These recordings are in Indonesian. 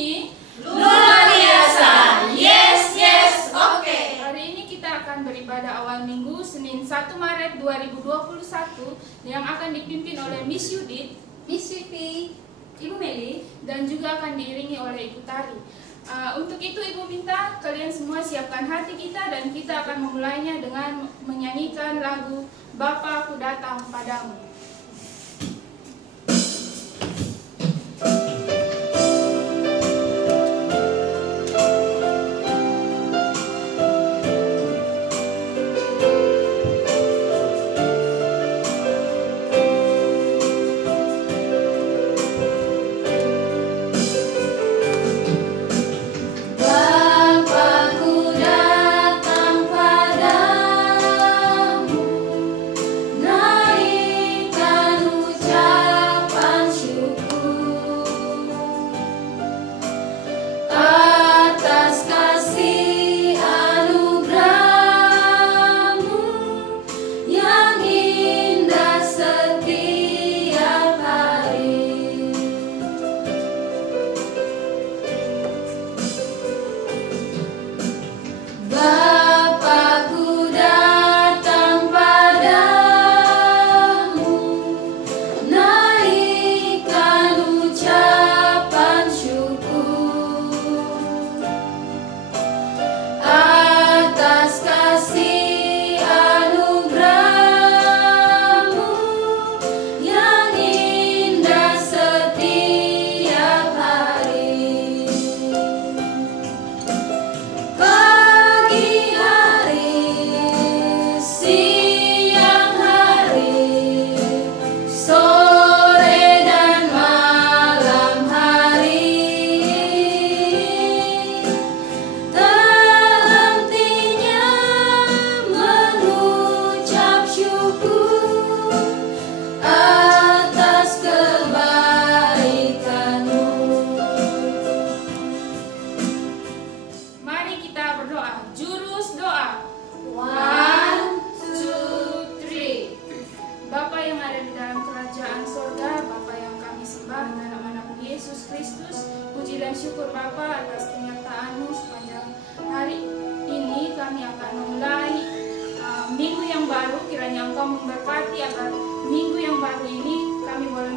ini luar biasa. Yes, yes, oke. Hari ini kita akan beribadah awal minggu Senin 1 Maret 2021 yang akan dipimpin oleh Miss Yudit, Miss Vivi, Ibu Meli, dan juga akan diiringi oleh Ibu Tari. Untuk itu Ibu minta kalian semua siapkan hati kita dan kita akan memulainya dengan menyanyikan lagu Bapa Aku Datang Padamu. Syukur Bapa atas penyertaan-Mu sepanjang hari ini. Kami akan memulai minggu yang baru. Kiranya Engkau memberkati agar minggu yang baru ini kami boleh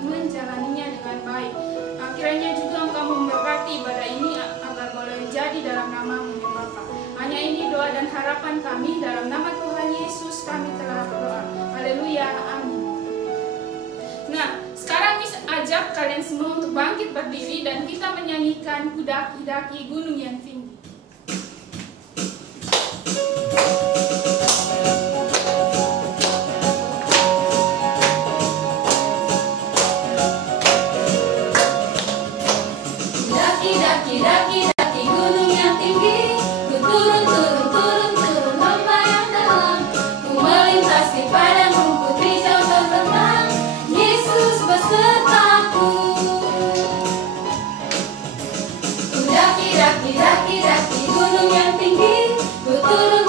menjalaninya dengan baik. Kiranya juga Engkau memberkati ibadah ini agar boleh jadi dalam nama-Mu ya Bapa. Hanya ini doa dan harapan kami, dalam nama Tuhan Yesus kami telah berdoa. Haleluya, amin. Nah, sekarang Miss ajak kalian semua untuk bangkit berdiri dan kita menyanyikan Ku Daki-daki Gunung yang Tinggi. daki gunung yang tinggi, ku turun lomba yang dalam, ku melintasi padang rumput hijau terbentang, Yesus besertaku. Ku daki gunung yang tinggi, ku turun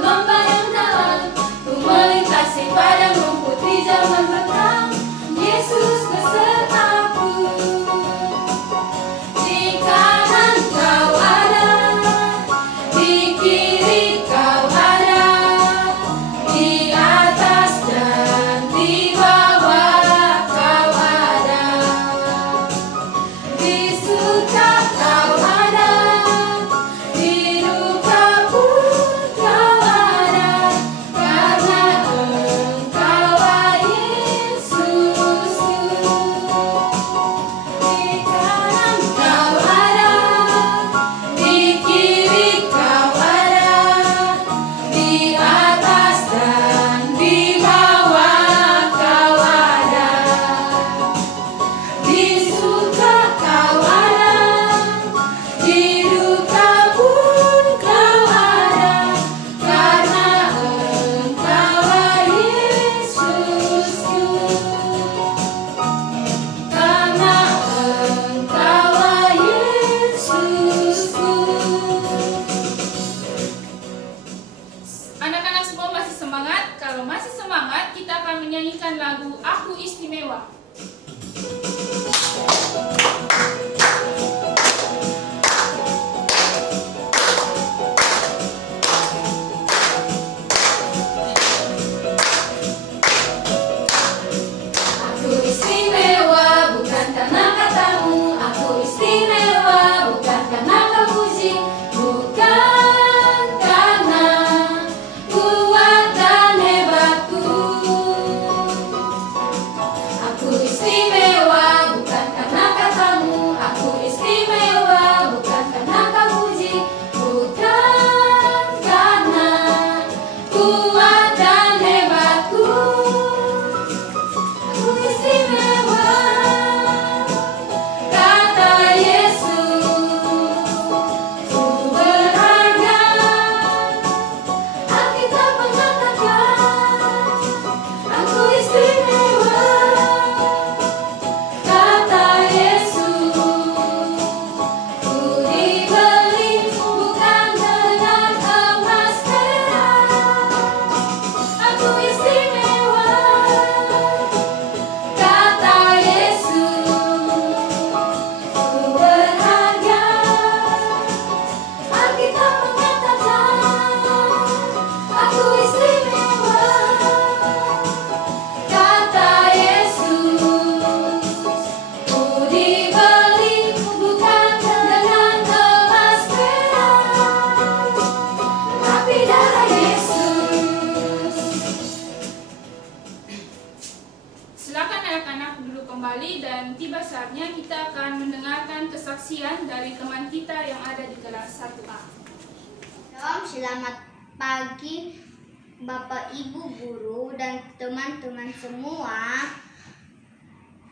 lomba yang dalam, ku melintasi padang rumput hijau terbentang, Yesus besertaku. Di kanan kau ada, di kiri kau ada, di atas dan di bawah kau ada, di suka kau ada, di duka pun kau ada, karena Engkaulah Yesus. Di kanan kau ada, di kiri kau ada, di atas dan di bawah kau ada, di suka kau ada, di duka pun kau ada, karena Engkaulah Yesusku. Karena Engkaulah Yesusku. Anak-anak semua masih semangat? Kalau masih semangat, kita akan menyanyikan lagu Aku Istimewa. darah Yesus. Silakan anak-anak duduk kembali dan tiba saatnya kita akan mendengarkan kesaksian dari teman kita yang ada di kelas 1A. Shalom, selamat pagi Bapak Ibu guru dan teman-teman semua.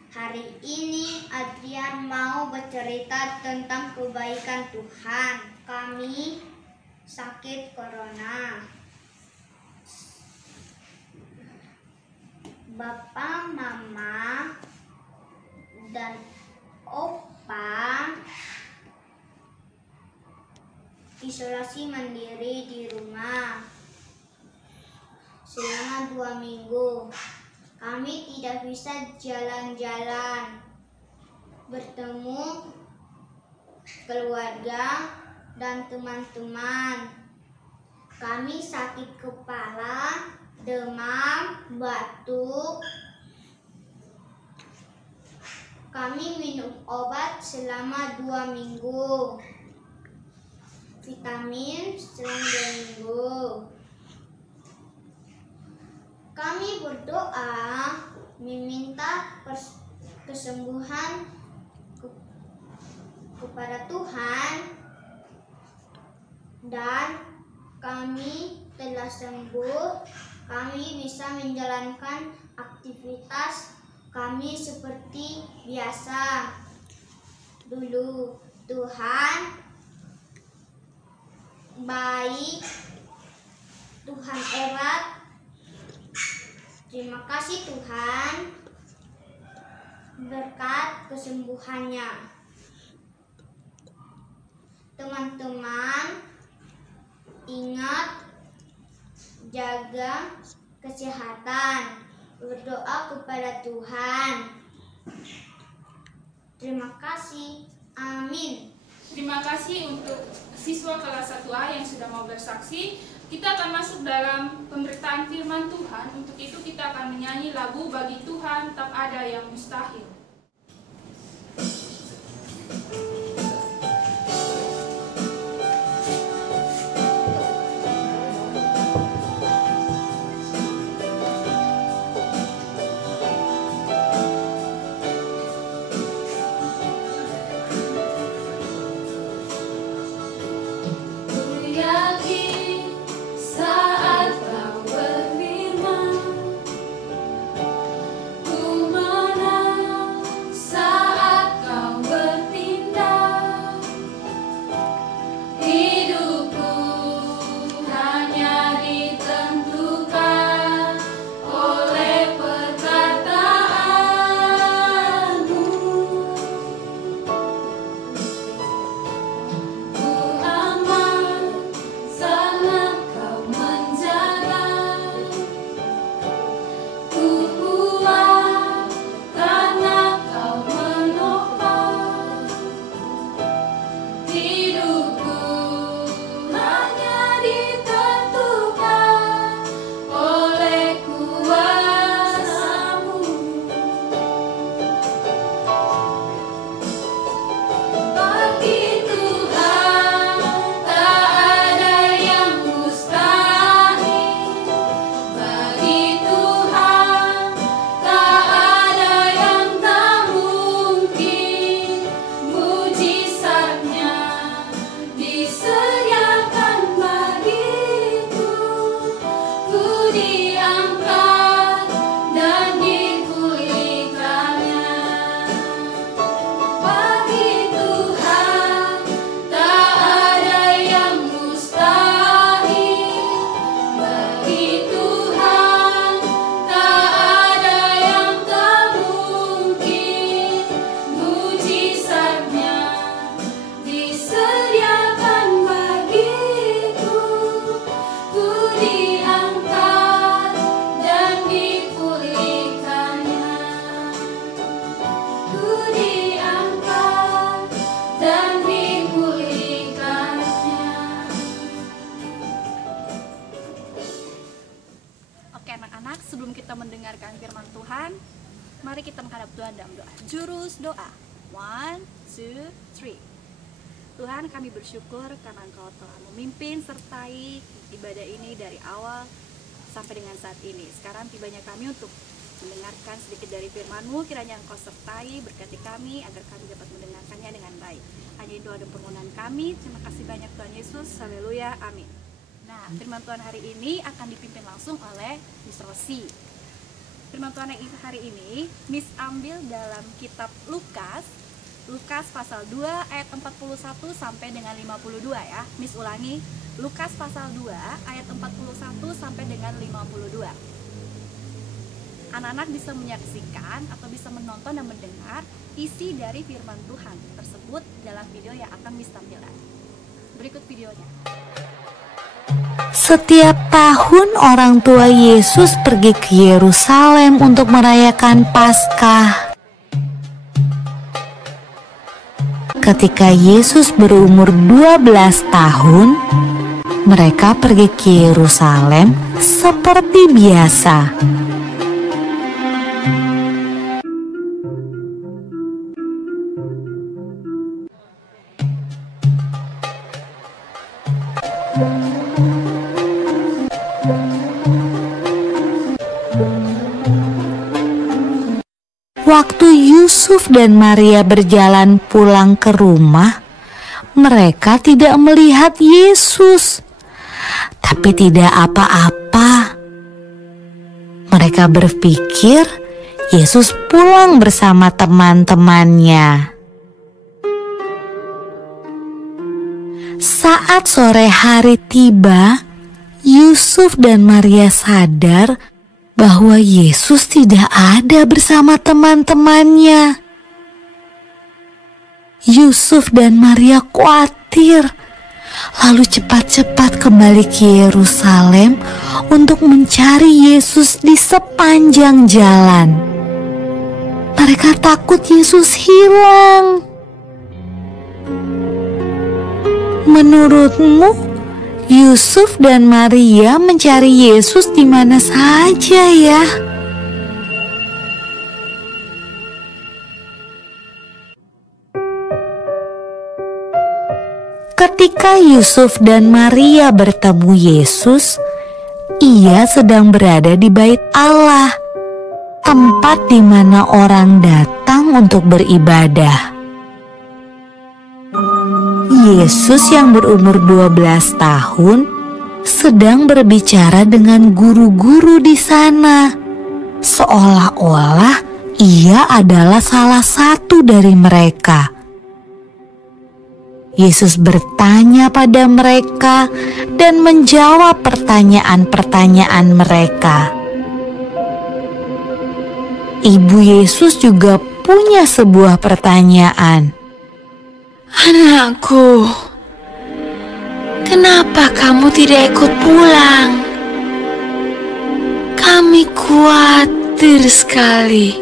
Hari ini Adrian mau bercerita tentang kebaikan Tuhan. Kami sakit corona. Bapak, Mama, dan Opa isolasi mandiri di rumah selama 2 minggu. Kami tidak bisa jalan-jalan, bertemu keluarga dan teman-teman. Kami sakit kepala, demam, batuk. Kami minum obat selama 2 minggu. Vitamin selama 2 minggu. Kami berdoa meminta kesembuhan kepada Tuhan, dan kami telah sembuh. Kami bisa menjalankan aktivitas kami seperti biasa dulu. Tuhan baik, Tuhan hebat. Terima kasih Tuhan berkat kesembuhannya. Teman-teman, ingat jaga kesehatan, berdoa kepada Tuhan. Terima kasih. Amin. Terima kasih untuk siswa kelas 1A yang sudah mau bersaksi. Kita akan masuk dalam pemberitaan firman Tuhan. Untuk itu kita akan menyanyi lagu Bagi Tuhan Tak Ada Yang Mustahil. sebelum kita mendengarkan firman Tuhan, mari kita menghadap Tuhan dalam doa. Jurus doa. 1, 2, 3. Tuhan, kami bersyukur karena Engkau telah memimpin sertai ibadah ini dari awal sampai dengan saat ini. Sekarang tibanya kami untuk mendengarkan sedikit dari firman-Mu. Kiranya Engkau sertai, berkati kami agar kami dapat mendengarkannya dengan baik. Hanya doa dan permohonan kami. Terima kasih banyak Tuhan Yesus. Haleluya, amin. Nah, firman Tuhan hari ini akan dipimpin langsung oleh Miss Rosi. Firman Tuhan hari ini Miss ambil dalam kitab Lukas pasal 2 ayat 41 sampai dengan 52 ya. Miss ulangi, Lukas pasal 2 ayat 41 sampai dengan 52. Anak-anak bisa menyaksikan atau bisa menonton dan mendengar isi dari firman Tuhan tersebut dalam video yang akan Miss tampilkan. Berikut videonya. Setiap tahun orang tua Yesus pergi ke Yerusalem untuk merayakan Paskah. Ketika Yesus berumur 12 tahun, mereka pergi ke Yerusalem seperti biasa. Waktu Yusuf dan Maria berjalan pulang ke rumah, mereka tidak melihat Yesus. Tapi tidak apa-apa. Mereka berpikir Yesus pulang bersama teman-temannya. Saat sore hari tiba, Yusuf dan Maria sadar bahwa Yesus tidak ada bersama teman-temannya. Yusuf dan Maria khawatir, lalu cepat-cepat kembali ke Yerusalem untuk mencari Yesus di sepanjang jalan. Mereka takut Yesus hilang. Menurutmu, Yusuf dan Maria mencari Yesus di mana saja ya? Ketika Yusuf dan Maria bertemu Yesus, ia sedang berada di Bait Allah, tempat di mana orang datang untuk beribadah. Yesus yang berumur 12 tahun sedang berbicara dengan guru-guru di sana, seolah-olah ia adalah salah satu dari mereka. Yesus bertanya pada mereka dan menjawab pertanyaan-pertanyaan mereka. Ibu Yesus juga punya sebuah pertanyaan. Anakku, kenapa kamu tidak ikut pulang? Kami khawatir sekali.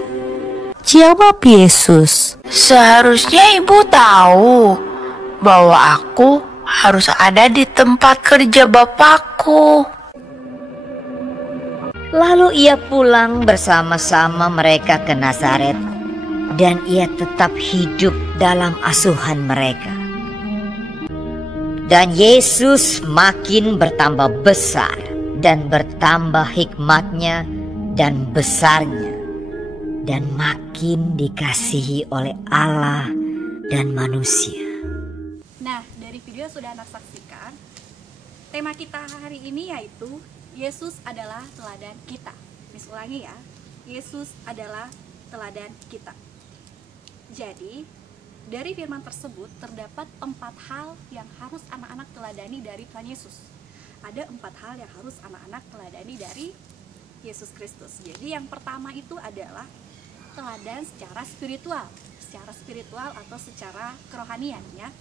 Jawab Yesus. Seharusnya ibu tahu bahwa aku harus ada di tempat kerja Bapakku. Lalu ia pulang bersama-sama mereka ke Nazaret, dan ia tetap hidup dalam asuhan mereka. Dan Yesus makin bertambah besar dan bertambah hikmatnya dan besarnya, dan makin dikasihi oleh Allah dan manusia. Nah, dari video yang sudah Anak saksikan, tema kita hari ini yaitu Yesus adalah teladan kita. Miss ulangi ya, Yesus adalah teladan kita. Jadi, dari firman tersebut terdapat 4 hal yang harus anak-anak teladani dari Tuhan Yesus. Ada 4 hal yang harus anak-anak teladani dari Yesus Kristus. Jadi yang pertama itu adalah teladan secara spiritual atau secara kerohanian ya.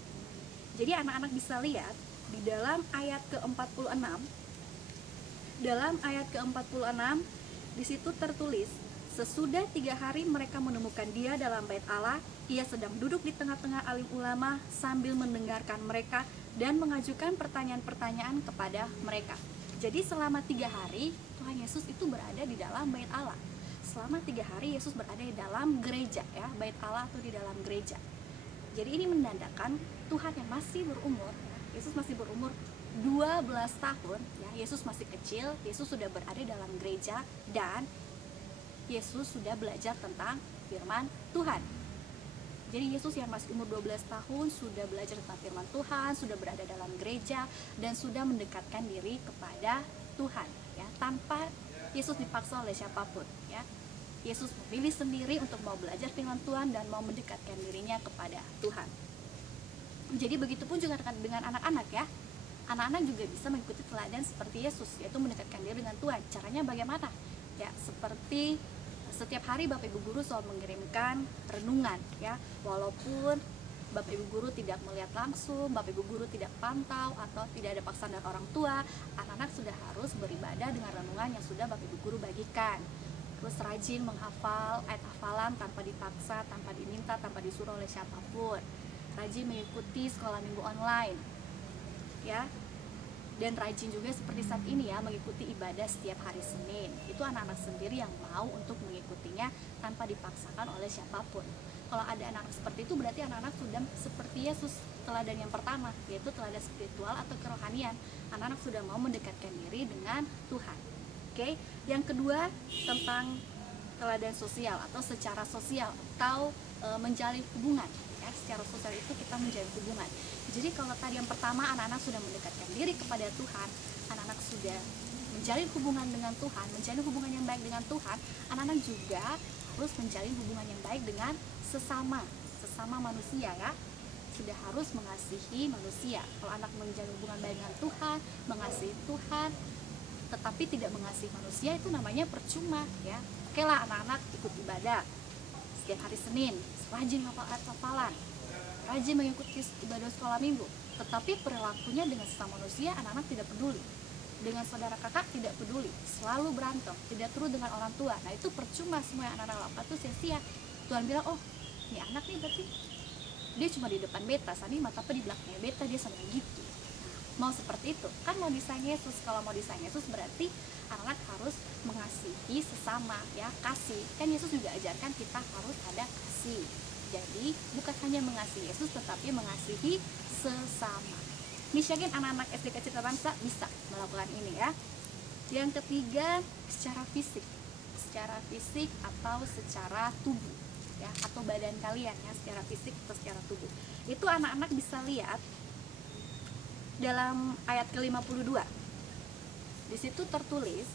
Jadi anak-anak bisa lihat di dalam ayat ke-46. Dalam ayat ke-46 di situ tertulis, sesudah 3 hari mereka menemukan dia dalam bait Allah. Ia sedang duduk di tengah-tengah alim ulama sambil mendengarkan mereka dan mengajukan pertanyaan-pertanyaan kepada mereka. Jadi selama 3 hari Tuhan Yesus itu berada di dalam bait Allah. Selama 3 hari Yesus berada di dalam gereja ya, bait Allah atau di dalam gereja. Jadi ini menandakan Tuhan yang masih berumur, Yesus masih berumur 12 tahun ya, Yesus masih kecil, Yesus sudah berada dalam gereja dan Yesus sudah belajar tentang firman Tuhan. Jadi Yesus yang masih umur 12 tahun sudah belajar tentang firman Tuhan, sudah berada dalam gereja dan sudah mendekatkan diri kepada Tuhan ya, tanpa Yesus dipaksa oleh siapapun ya. Yesus memilih sendiri untuk mau belajar firman Tuhan dan mau mendekatkan dirinya kepada Tuhan. Jadi begitupun juga dengan anak-anak ya. Anak-anak juga bisa mengikuti teladan seperti Yesus, yaitu mendekatkan diri dengan Tuhan. Caranya bagaimana? Ya, seperti setiap hari Bapak Ibu Guru selalu mengirimkan renungan ya. Walaupun Bapak Ibu Guru tidak melihat langsung, Bapak Ibu Guru tidak pantau atau tidak ada paksaan dari orang tua, anak-anak sudah harus beribadah dengan renungan yang sudah Bapak Ibu Guru bagikan. Terus rajin menghafal ayat hafalan tanpa dipaksa, tanpa diminta, tanpa disuruh oleh siapapun. Rajin mengikuti sekolah minggu online ya. Dan rajin juga seperti saat ini ya, mengikuti ibadah setiap hari Senin. Itu anak-anak sendiri yang mau untuk mengikutinya tanpa dipaksakan oleh siapapun. Kalau ada anak-anak seperti itu, berarti anak-anak sudah seperti Yesus, teladan yang pertama, yaitu teladan spiritual atau kerohanian. Anak-anak sudah mau mendekatkan diri dengan Tuhan. Oke, yang kedua tentang teladan sosial atau secara sosial atau menjalin hubungan. Ya, secara sosial itu kita menjalin hubungan. Jadi kalau tadi yang pertama anak-anak sudah mendekatkan diri kepada Tuhan, anak-anak sudah menjalin hubungan dengan Tuhan, menjalin hubungan yang baik dengan Tuhan, anak-anak juga harus menjalin hubungan yang baik dengan sesama manusia ya. Sudah harus mengasihi manusia. Kalau anak menjalin hubungan baik dengan Tuhan, mengasihi Tuhan, tetapi tidak mengasihi manusia, itu namanya percuma ya. Oke lah, anak-anak ikut ibadah setiap hari Senin, rajin hafalan, rajin mengikuti ibadah sekolah minggu, tetapi perilakunya dengan sesama manusia anak-anak tidak peduli, dengan saudara kakak tidak peduli, selalu berantem, tidak turut dengan orang tua. Nah itu percuma, semua yang anak-anak lakukan itu sia-sia. Tuhan bilang, oh ini anak nih berarti dia cuma di depan beta, sani mata apa di belakangnya beta, dia sama gitu. Mau seperti itu kan mau disayang Yesus. Kalau mau disayang Yesus berarti anak-anak harus mengasihi sesama ya, kasih. Kan Yesus juga ajarkan kita harus ada kasih. Jadi bukan hanya mengasihi Yesus tetapi mengasihi sesama. Yakin anak-anak SDK Citra Bangsa bisa melakukan ini ya. Yang ketiga, secara fisik atau secara tubuh ya, atau badan kalian ya, secara fisik atau secara tubuh. Itu anak-anak bisa lihat dalam ayat ke-52. Di situ tertulis,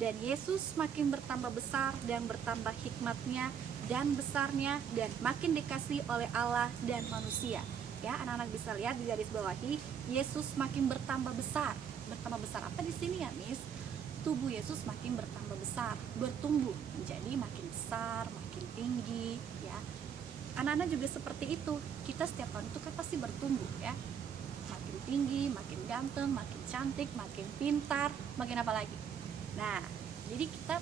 dan Yesus makin bertambah besar dan bertambah hikmatnya dan besarnya dan makin dikasihi oleh Allah dan manusia. Ya, anak-anak bisa lihat di garis bawahi, Yesus makin bertambah besar. Bertambah besar apa di sini ya, Miss? Tubuh Yesus makin bertambah besar, bertumbuh menjadi makin besar, makin tinggi ya. Anak-anak juga seperti itu. Kita setiap tahun itu kan pasti bertumbuh ya. Makin tinggi, makin ganteng, makin cantik, makin pintar, makin apa lagi. Nah, jadi kita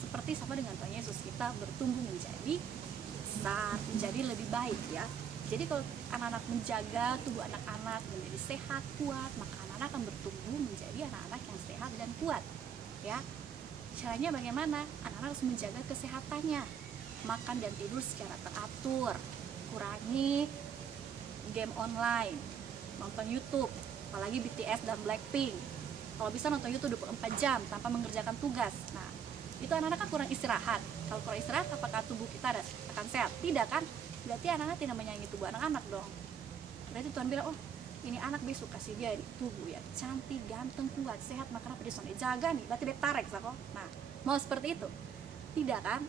seperti sama dengan Tuhan Yesus, kita bertumbuh menjadi besar, menjadi lebih baik ya. Jadi kalau anak-anak menjaga tubuh anak-anak menjadi sehat, kuat, maka anak-anak akan bertumbuh menjadi anak-anak yang sehat dan kuat ya. Caranya bagaimana? Anak-anak harus menjaga kesehatannya, makan dan tidur secara teratur, kurangi game online, nonton YouTube, apalagi BTS dan Blackpink. Kalau bisa nonton YouTube 24 jam tanpa mengerjakan tugas. Nah, itu anak-anak kan kurang istirahat. Kalau kurang istirahat, apakah tubuh kita akan sehat? Tidak kan? Berarti anak-anak tidak menyayangi tubuh anak-anak dong. Berarti Tuhan bilang, oh ini anak besok kasih dia tubuh ya, cantik, ganteng, kuat, sehat, maka kenapa dia soalnya jaga nih? Berarti dia tarik sako. Nah, mau seperti itu? Tidak kan?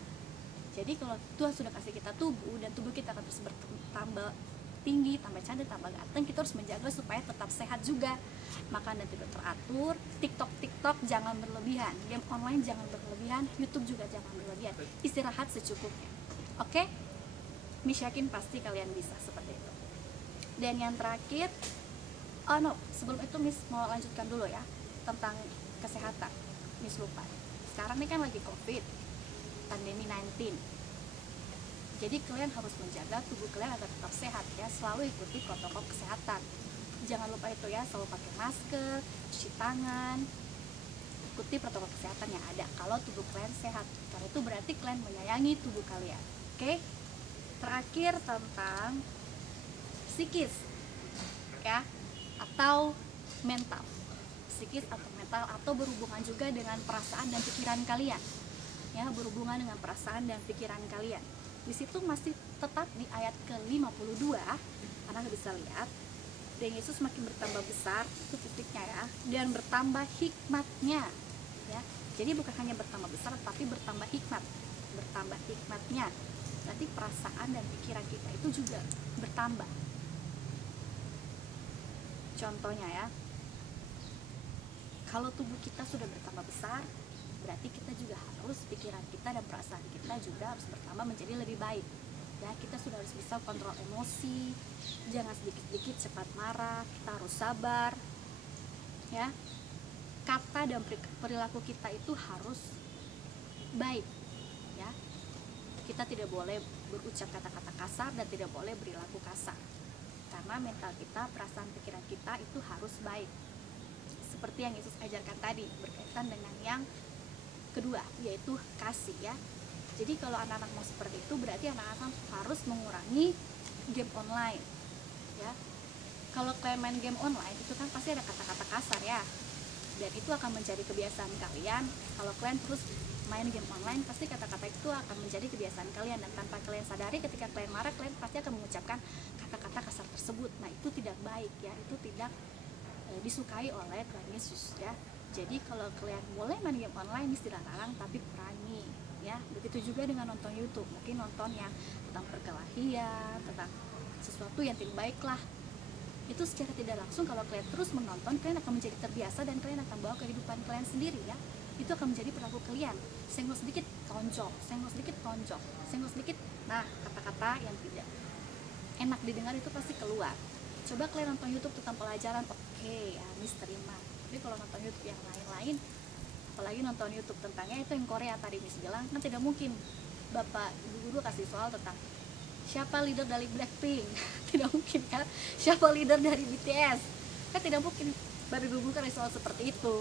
Jadi kalau Tuhan sudah kasih kita tubuh dan tubuh kita akan terus bertambah tinggi, tambah cantik, tambah ganteng, kita harus menjaga supaya tetap sehat juga. Makan dan tidur teratur, TikTok jangan berlebihan, game online jangan berlebihan, YouTube juga jangan berlebihan, istirahat secukupnya. Oke? Miss yakin pasti kalian bisa seperti itu. Dan yang terakhir, oh no, sebelum itu Miss mau lanjutkan dulu ya tentang kesehatan. Miss lupa. Sekarang ini kan lagi COVID, pandemi 19. Jadi kalian harus menjaga tubuh kalian agar tetap sehat ya, selalu ikuti protokol kesehatan. Jangan lupa itu ya, selalu pakai masker, cuci tangan, ikuti protokol kesehatan yang ada kalau tubuh kalian sehat. Karena itu berarti kalian menyayangi tubuh kalian. Oke? Terakhir tentang psikis ya, atau mental, psikis atau mental, atau berhubungan juga dengan perasaan dan pikiran kalian. Ya, berhubungan dengan perasaan dan pikiran kalian. Di situ masih tetap di ayat ke-52, anak bisa lihat, dan Yesus makin bertambah besar, itu titiknya ya, dan bertambah hikmatnya. Ya, jadi bukan hanya bertambah besar, tapi bertambah hikmat, bertambah hikmatnya. Berarti perasaan dan pikiran kita itu juga bertambah. Contohnya ya, kalau tubuh kita sudah bertambah besar, berarti kita juga harus, pikiran kita dan perasaan kita juga harus bertambah menjadi lebih baik. Ya, kita sudah harus bisa kontrol emosi, jangan sedikit-sedikit cepat marah, kita harus sabar. Ya, kata dan perilaku kita itu harus baik. Ya, kita tidak boleh berucap kata-kata kasar dan tidak boleh perilaku kasar, karena mental kita, perasaan, pikiran kita itu harus baik, seperti yang Yesus ajarkan tadi, berkaitan dengan yang kedua, yaitu kasih. Ya, jadi kalau anak-anak mau seperti itu, berarti anak-anak harus mengurangi game online. Ya, kalau kalian main game online itu kan pasti ada kata-kata kasar ya, dan itu akan menjadi kebiasaan kalian. Kalau kalian terus main game online, pasti kata-kata itu akan menjadi kebiasaan kalian, dan tanpa kalian sadari, ketika kalian marah, kalian pasti akan mengucapkan kata-kata kasar tersebut. Nah, itu tidak baik ya, itu tidak disukai oleh Tuhan Yesus ya. Jadi kalau kalian boleh main game online, tidak larang, tapi kurangi ya. Begitu juga dengan nonton YouTube, mungkin nonton yang tentang perkelahian, tentang sesuatu yang tidak baik lah, itu secara tidak langsung kalau kalian terus menonton, kalian akan menjadi terbiasa dan kalian akan bawa kehidupan kalian sendiri ya. Itu akan menjadi perilaku kalian. Senggol sedikit tonjok, senggol sedikit tonjok, senggol sedikit. Nah, kata-kata yang tidak enak didengar itu pasti keluar. Coba kalian nonton YouTube tentang pelajaran, oke, ya, Miss terima. Tapi kalau nonton YouTube yang lain-lain, apalagi nonton YouTube tentangnya itu yang Korea tadi Miss bilang, kan tidak mungkin Bapak Ibu guru kasih soal tentang siapa leader dari Blackpink. Tidak mungkin kan, siapa leader dari BTS, kan tidak mungkin Bapak Ibu guru kasih soal seperti itu.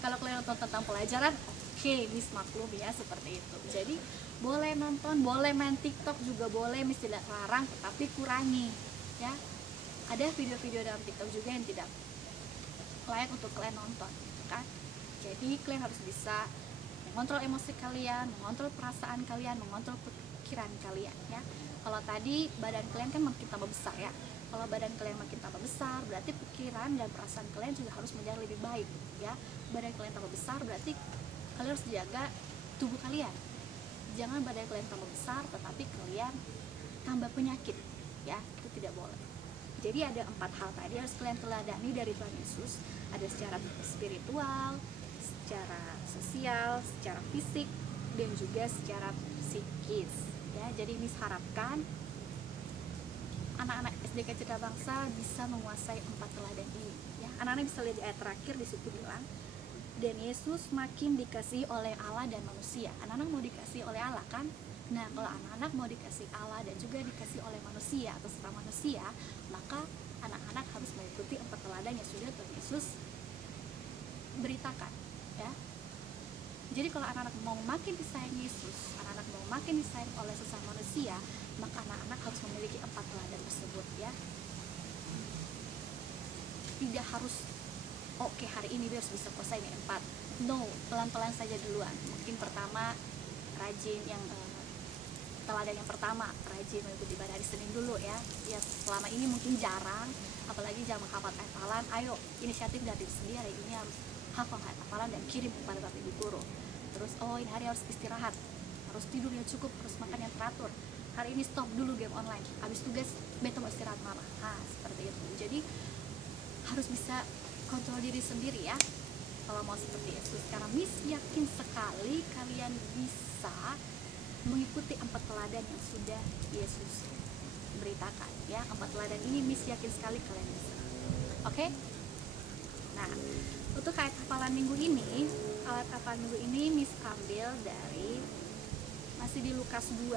Kalau kalian nonton tentang pelajaran, oke, Miss maklum ya, seperti itu. Jadi boleh nonton, boleh main TikTok juga boleh, Miss tidak larang, tetapi kurangi ya. Ada video-video dalam TikTok juga yang tidak layak untuk kalian nonton kan. Jadi kalian harus bisa mengontrol emosi kalian, mengontrol perasaan kalian, mengontrol pikiran kalian ya. Kalau tadi badan kalian kan makin tambah besar ya, kalau badan kalian makin tambah besar, berarti pikiran dan perasaan kalian juga harus menjadi lebih baik ya. Badan kalian tambah besar, berarti kalian harus jaga tubuh kalian. Jangan badan kalian tambah besar tetapi kalian tambah penyakit ya, itu tidak boleh. Jadi ada 4 hal tadi harus kalian teladani dari Tuhan Yesus. Ada secara spiritual, secara sosial, secara fisik, dan juga secara psikis ya. Jadi Miss harapkan anak-anak SDK Citra Bangsa bisa menguasai 4 teladan ini ya. Anak-anak bisa lihat di ayat terakhir, di situ bilang, dan Yesus makin dikasihi oleh Allah dan manusia. Anak-anak mau dikasih oleh Allah kan? Nah, kalau anak-anak mau dikasih Allah dan juga dikasih oleh manusia atau sesama manusia, maka anak-anak harus mengikuti 4 teladan yang sudah Tuhan Yesus beritakan ya. Jadi kalau anak-anak mau makin disayang Yesus, anak-anak mau makin disayang oleh sesama manusia, maka anak-anak harus memiliki 4 teladan tersebut ya. Tidak harus oke, hari ini harus bisa puasa ini 4. No, pelan-pelan saja duluan. Mungkin pertama rajin yang teladan yang pertama, rajin mengikuti ibadah hari Senin dulu ya. Ya, selama ini mungkin jarang, apalagi jarang menghafal hafalan. Ayo, inisiatif dari diri sendiri, hari ini harus hafal hafalan dan kirim kepada Bapak Ibu guru. Terus, oh ini hari harus istirahat, harus tidur yang cukup, harus makan yang teratur. Hari ini stop dulu game online, habis tugas beto mau istirahat mama. Nah, seperti itu. Jadi harus bisa kontrol diri sendiri ya, kalau mau seperti Yesus. Karena Miss yakin sekali kalian bisa mengikuti 4 teladan yang sudah Yesus beritakan ya. 4 teladan ini Miss yakin sekali kalian bisa. Oke? Nah, untuk ayat hafalan minggu ini, Miss ambil dari masih di Lukas 2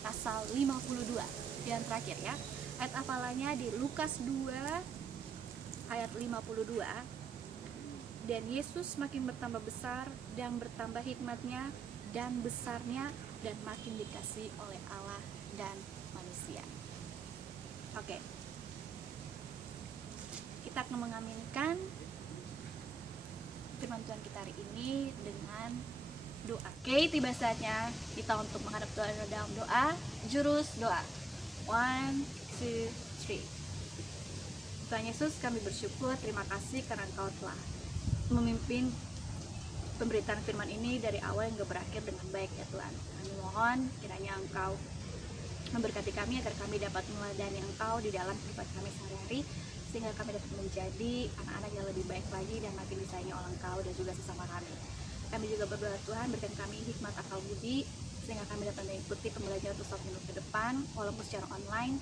pasal 52 yang terakhir ya. Ayat hafalannya di Lukas 2 ayat 52. Dan Yesus makin bertambah besar dan bertambah hikmatnya dan besarnya, dan makin dikasihi oleh Allah dan manusia. Oke. Kita kita akan mengaminkan firman Tuhan kita hari ini dengan doa. Oke, tiba saatnya kita untuk menghadap Tuhan dalam doa, jurus doa. 1, 2, 3. Tuhan Yesus, kami bersyukur, terima kasih karena Engkau telah memimpin pemberitaan firman ini dari awal hingga berakhir dengan baik ya Tuhan. Kami mohon kiranya Engkau memberkati kami agar kami dapat meladani Engkau di dalam kehidupan kami sehari-hari, sehingga kami dapat menjadi anak-anak yang lebih baik lagi dan makin disayangi oleh Engkau dan juga sesama kami. Kami juga berdoa Tuhan, berikan kami hikmat akal budi sehingga kami dapat mengikuti pembelajaran untuk 1 minggu ke depan, walaupun secara online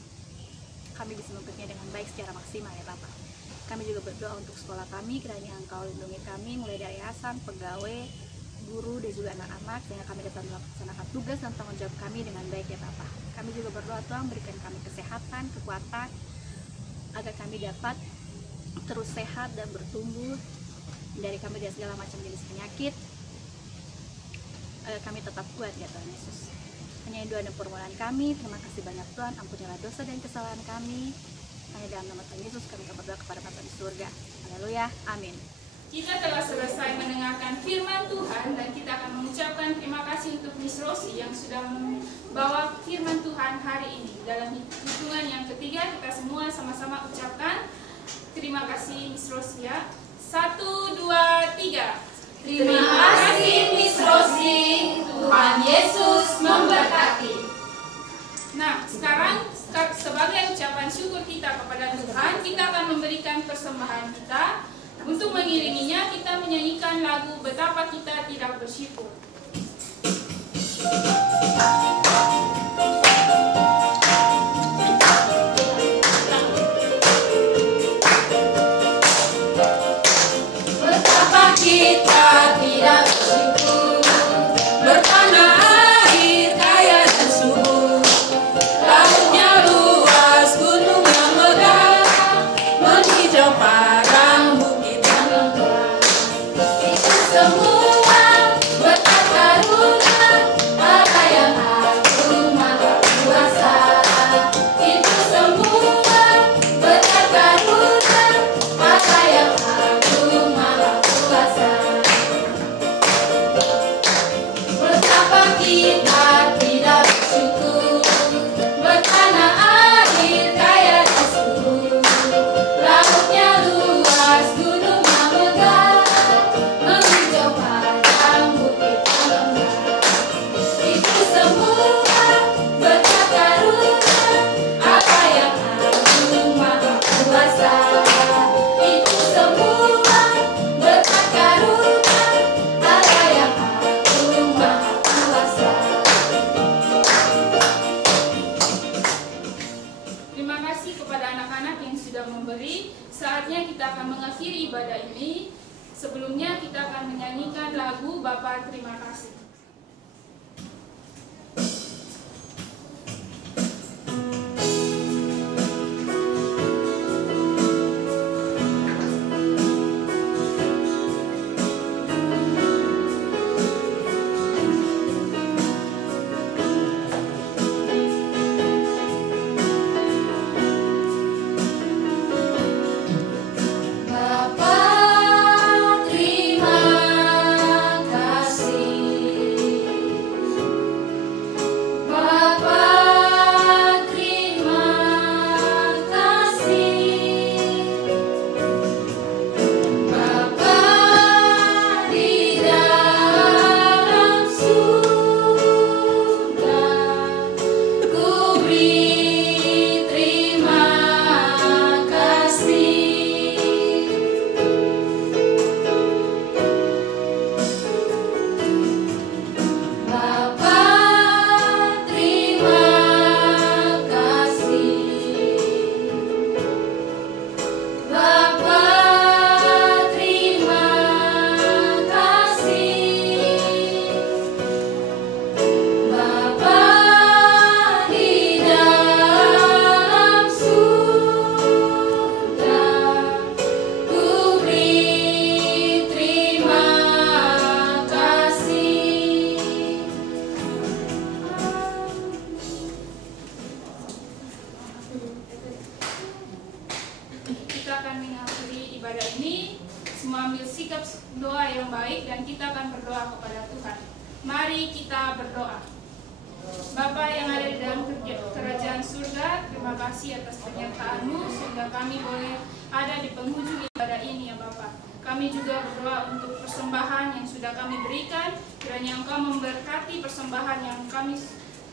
kami bisa mengikutinya dengan baik secara maksimal ya Bapak. Kami juga berdoa untuk sekolah kami, kiranya Engkau lindungi kami mulai dari yayasan, pegawai, guru dan juga anak-anak, sehingga kami dapat melaksanakan tugas dan tanggung jawab kami dengan baik ya Bapak. Kami juga berdoa Tuhan, berikan kami kesehatan, kekuatan agar kami dapat terus sehat dan bertumbuh dari kami dari segala macam jenis penyakit, agar kami tetap kuat ya Tuhan Yesus. Hanya doa dan permohonan kami, terima kasih banyak Tuhan, ampunilah dosa dan kesalahan kami. Hanya dalam nama Tuhan Yesus kami berdoa kepada Bapa di surga. Haleluya, amin. Kita telah selesai mendengarkan firman Tuhan dan kita akan mengucapkan terima kasih untuk Miss Rosi yang sudah membawa firman Tuhan hari ini. Dalam hitungan yang ketiga kita semua sama-sama ucapkan terima kasih Miss Rosi ya. 1, 2, 3. Terima kasih Miss Rosi, Tuhan Yesus memberkati. Nah, sekarang sebagai ucapan syukur kita kepada Tuhan, kita akan memberikan persembahan kita. Untuk mengiringinya, kita menyanyikan lagu Betapa Kita Tidak Bersyukur. Betapa kita tidak bersyukur, bertanah air kaya dan subur, lautnya luas, gunungnya megah, menghijau padang bukit dan lembah. Itu semua berkat karunia Allah yang agung maha kuasa. Itu semua berkat karunia Allah yang agung maha kuasa. Betapa kita tidak bersyukur, bertanah air kaya dan subur, lautnya luas, gunungnya megah, menghijau padang bukit dan lembah. Itu semua berkat karunia Allah yang agung maha kuasa. Itu semua berkat karunia Allah yang agung maha kuasa. Terima kasih kepada anak-anak yang sudah memberi. Saatnya kita akan mengakhiri ibadah ini. Sebelumnya kita akan menyanyikan lagu Bapa Terima Kasih. Bapa terima kasih. dan kita akan berdoa kepada Tuhan. Mari kita berdoa. Bapa yang ada di dalam kerajaan surga, terima kasih atas penyertaan-Mu sehingga kami boleh ada di penghujung ibadah ini ya Bapa. Kami juga berdoa untuk persembahan yang sudah kami berikan, kiranya Engkau memberkati persembahan yang kami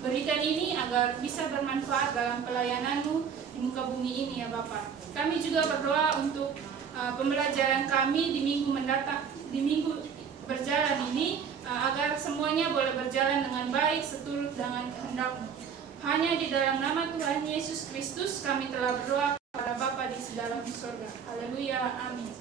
berikan ini agar bisa bermanfaat dalam pelayanan-Mu di muka bumi ini ya Bapa. Kami juga berdoa untuk pembelajaran kami di minggu mendatang, di minggu berjalan ini, agar semuanya boleh berjalan dengan baik seturut dengan kehendak-Mu. Hanya di dalam nama Tuhan Yesus Kristus kami telah berdoa kepada Bapa di dalam surga. Haleluya, amin.